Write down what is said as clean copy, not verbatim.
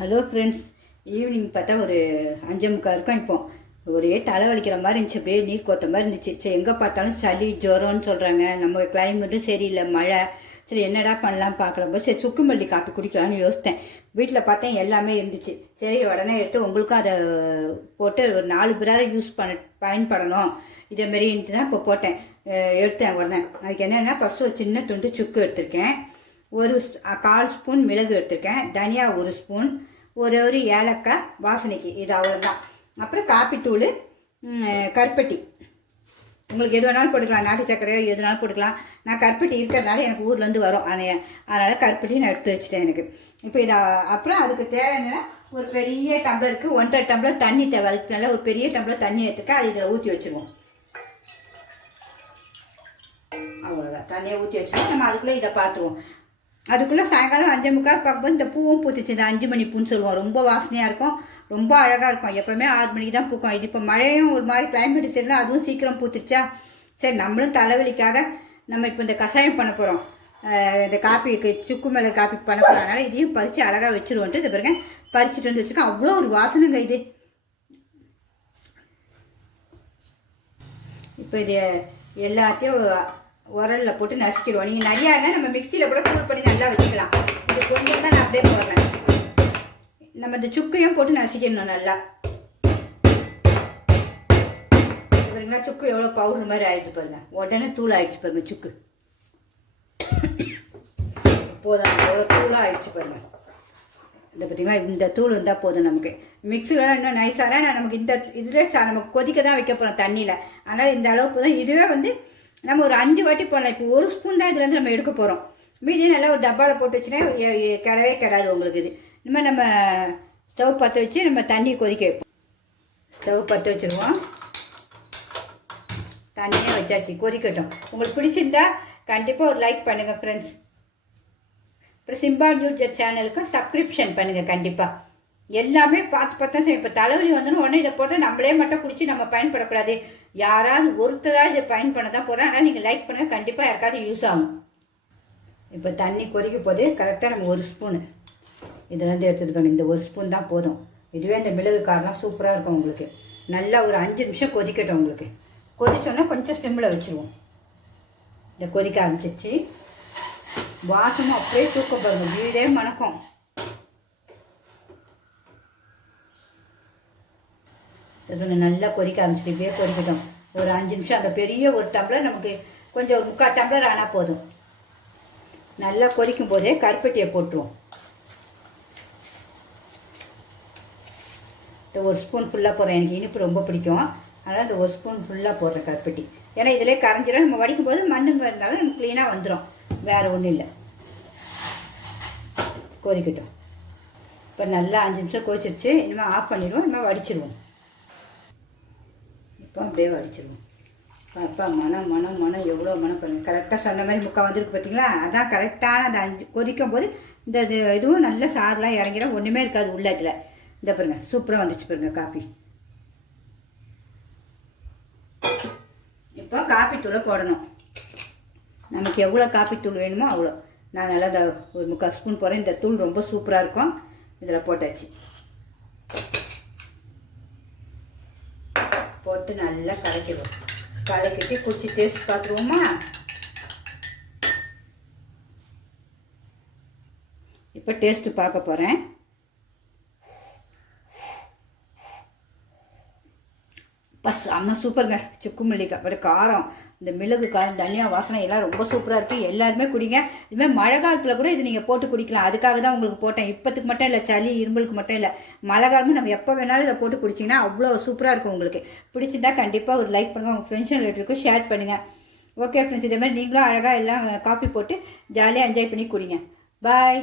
Hello friends, evening பார்த்தா ஒரு 5:45 இருக்கும். இப்போ ஒரே தலைவலிக்கிற மாதிரி இருந்துச்சு, அப்படியே நீர் கோத்த மாதிரி இருந்துச்சு. சரி, எங்கே பார்த்தாலும் சளி ஜுரம்னு சொல்கிறாங்க. நம்ம கிளைமேட்டும் சரியில்லை, மழை. சரி, என்னடா பண்ணலாம் பார்க்கலாம். சரி, சுக்குமல்லி காப்பி குடிக்கலான்னு யோசித்தேன். வீட்டில் பார்த்தேன் எல்லாமே இருந்துச்சு. சரி, உடனே எடுத்து உங்களுக்கும் அதை போட்டு ஒரு 4 பேராக பயன்படணும் இதேமாரின்ட்டு தான் இப்போ போட்டேன். எடுத்தேன் உடனே. அதுக்கு என்னென்னா, ஃபஸ்ட்டு ஒரு சின்ன துண்டு சுக்கு எடுத்திருக்கேன், ஒரு 1/4 ஸ்பூன் மிளகு எடுத்திருக்கேன், தனியா 1 ஸ்பூன், ஒரு ஏலக்காய் வாசனைக்கு, இது அவ்வளோதான். அப்புறம் காப்பித்தூள், கருப்பட்டி, உங்களுக்கு எது வேணாலும் போட்டுக்கலாம், நாட்டு சர்க்கரையோ எது வேணாலும் போட்டுக்கலாம். நான் கருப்பட்டி இருக்கிறதுனால எனக்கு ஊர்லேருந்து வரும், அதனால் கருப்பட்டி நான் எடுத்து வச்சுட்டேன் எனக்கு. இப்போ இதை அப்புறம் அதுக்கு தேவையான ஒரு பெரிய டம்ளருக்கு 1.5 டம்ளர் தண்ணி தேவை. அதுக்கு நல்லா ஒரு பெரிய டம்ளர் தண்ணி எடுத்துக்க, அது இதில் ஊற்றி வச்சுருவோம். அவ்வளோதான், தண்ணியை ஊற்றி வச்சுருவோம். நம்ம அதுக்குள்ளே இதை பார்த்துருவோம். அதுக்குள்ளே சாயங்காலம் 5:45 பார்க்கும்போது இந்த பூவும் பூத்துச்சு. இந்த 5 மணி பூன்னு சொல்லுவோம். ரொம்ப வாசனையாக இருக்கும், ரொம்ப அழகாக இருக்கும். எப்போவுமே 6 மணிக்கு தான் பூக்கும். இது இப்போ மழையும் ஒரு மாதிரி கிளைமேட் சரினா அதுவும் சீக்கிரம் பூத்துச்சா. சரி, நம்மளும் தலைவலிக்காக நம்ம இப்போ இந்த கஷாயம் பண்ண போகிறோம். இந்த காப்பிக்கு சுக்கு மேலே காப்பி பண்ண போகிறதுனால இதையும் பறித்து அழகாக வச்சுருவோன்ட்டு இது பாருங்க, பறிச்சுட்டு வந்து வச்சுருக்கோம். அவ்வளோ ஒரு வாசனைங்க இது. இப்போ இது எல்லாத்தையும் உரலில் போட்டு நசுக்கிடுவோம். நீங்கள் நிறையா இருந்தால் நம்ம மிக்சியில் கூட தூள் பண்ணி நல்லா வச்சுக்கலாம். இது கொஞ்சம் தான் நான் அப்படியே போடுறேன். நம்ம இந்த சுக்கையும் போட்டு நசுக்கிடணும் நல்லா. பாருங்களா, சுக்கு எவ்வளோ பவுடர் மாதிரி ஆயிடுச்சு பாருங்க, உடனே தூள் ஆயிடுச்சு பாருங்க. சுக்கு போதும், எவ்வளோ தூளாக ஆயிடுச்சு பாருங்க. இந்த பார்த்தீங்களா, இந்த தூள் இருந்தால் போதும் நமக்கு. மிக்சிலாம் இன்னும் நைஸாக நமக்கு இந்த இதில் நமக்கு கொதிக்க தான் வைக்க போகிறோம் தண்ணியில். அதனால் இந்த அளவுக்கு தான். இதுவே வந்து நம்ம ஒரு 5 வாட்டி போடலாம். இப்போ 1 ஸ்பூன் தான் இதுலேருந்து நம்ம எடுக்க போகிறோம். மீதி நல்லா ஒரு டப்பாவில் போட்டு வச்சுன்னா கிடவே கிடாது உங்களுக்கு. இது இனிமேல் நம்ம ஸ்டவ் பற்ற வச்சு நம்ம தண்ணி கொதிக்க வைப்போம். ஸ்டவ் பற்ற வச்சுருவோம். தண்ணியே வச்சாச்சு, கொதிக்கட்டும். உங்களுக்கு பிடிச்சிருந்தா கண்டிப்பாக ஒரு லைக் பண்ணுங்கள் ஃப்ரெண்ட்ஸ். அப்புறம் சிம்பா நியூஸ் சேனலுக்கு சப்ஸ்கிரிப்ஷன் பண்ணுங்கள் கண்டிப்பாக. எல்லாமே பார்த்து சரி. இப்போ தலைவலி வந்தோன்னா உடனே இதை போட்டு நம்மளே மட்டும் குடிச்சு நம்ம பயன்படக்கூடாது. யாராவது ஒருத்தராக இதை பயன்பட தான் போகிறேன். ஆனால் நீங்கள் லைக் பண்ணுங்கள், கண்டிப்பாக யாருக்காவது யூஸ் ஆகும். இப்போ தண்ணி கொதிக்க போது கரெக்டாக நம்ம 1 ஸ்பூனு இதிலேருந்து எடுத்துருக்கணும். இந்த 1 ஸ்பூன் தான் போதும். இதுவே இந்த மிளகு காரெலாம் சூப்பராக இருக்கும் உங்களுக்கு. நல்லா ஒரு 5 நிமிஷம் கொதிக்கட்டும் உங்களுக்கு. கொதிச்சோன்னா கொஞ்சம் சிம்மில் வச்சுருவோம். இந்த கொதிக்க ஆரம்பிச்சிச்சு. வாசமும் அப்படியே தூக்கம் பாருங்க, வீடே மணக்கும். இது நல்லா கொதிக்க ஆரம்பிச்சிட்டு இப்படியே கொதிக்கட்டும். ஒரு 5 நிமிஷம். அந்த பெரிய ஒரு டம்ளர் நமக்கு கொஞ்சம் ஒரு 3/4 டம்ளர் ஆனால் போதும். நல்லா கொதிக்கும் போதே கருப்பட்டியை போட்டுருவோம். இந்த 1 ஸ்பூன் ஃபுல்லாக போடுறேன். எனக்கு இனிப்பு ரொம்ப பிடிக்கும், அதனால் இந்த 1 ஸ்பூன் ஃபுல்லாக போடுறேன் கருப்பட்டி. ஏன்னா இதிலே கரைஞ்சிடும். நம்ம வடிக்கும் போது மண்ணுங்க இருந்தாலும் நமக்கு க்ளீனாக வந்துடும், வேறு ஒன்றும் இல்லை. கொதிக்கட்டும். இப்போ நல்லா 5 நிமிஷம் கொதிச்சிருச்சு. இனிமேல் ஆஃப் பண்ணிடுவோம். இனிமேல் வடிச்சிடுவோம். இப்போ அப்படியே வடிச்சிடுவோம். அப்பா மனம் எவ்வளோ மனம் பாருங்கள். கரெக்டாக சொன்ன மாதிரி முக்கால் வந்துருக்கு பார்த்தீங்களா. அதான் கரெக்டான அந்த 5 கொதிக்கும் போது இந்த இதுவும் நல்ல சாரெலாம் இறங்கிடும், ஒன்றுமே இருக்காது உள்ள. இதில் இந்த பாருங்கள், சூப்பராக வந்துச்சு பாருங்கள் காப்பி. இப்போ காப்பித்தூளை போடணும். நமக்கு எவ்வளோ காப்பித்தூள் வேணுமோ அவ்வளோ. நான் நல்லா ஒரு 3/4 ஸ்பூன் போடுறேன். இந்த தூள் ரொம்ப சூப்பராக இருக்கும். இதில் போட்டாச்சு. போட்டு நல்லா கலக்கிடுவோம். கலக்கிட்டு குடிச்சு டேஸ்ட் பார்த்துருவோமா. இப்போ டேஸ்ட்டு பார்க்க போகிறேன். செம்ம சூப்பருங்க. சுக்கு மல்லிக்காய் அப்படியே காரம், இந்த மிளகு காரம், தனியா வாசனை எல்லாம் ரொம்ப சூப்பராக இருக்குது. எல்லாருமே குடிங்க. இதுமாதிரி மழை காலத்தில் கூட இது நீங்கள் போட்டு குடிக்கலாம். அதுக்காக தான் உங்களுக்கு போட்டேன். இப்போத்துக்கு மட்டும் இல்லை, சளி இருமலுக்கு மட்டும் இல்லை, மழை காலமும் நம்ம எப்போ வேணாலும் இதை போட்டு குடிச்சிங்கன்னா அவ்வளோ சூப்பராக இருக்கும். உங்களுக்கு பிடிச்சிருந்தா கண்டிப்பாக ஒரு லைக் பண்ணுங்கள், உங்கள் ஃப்ரெண்ட்ஸ் ரிலேட்டிவ்க்கும் ஷேர் பண்ணுங்கள். ஓகே ஃப்ரெண்ட்ஸ், இதே மாதிரி நீங்களும் அழகாக எல்லாம் காஃபி போட்டு ஜாலியாக என்ஜாய் பண்ணி குடிங்க. பாய்.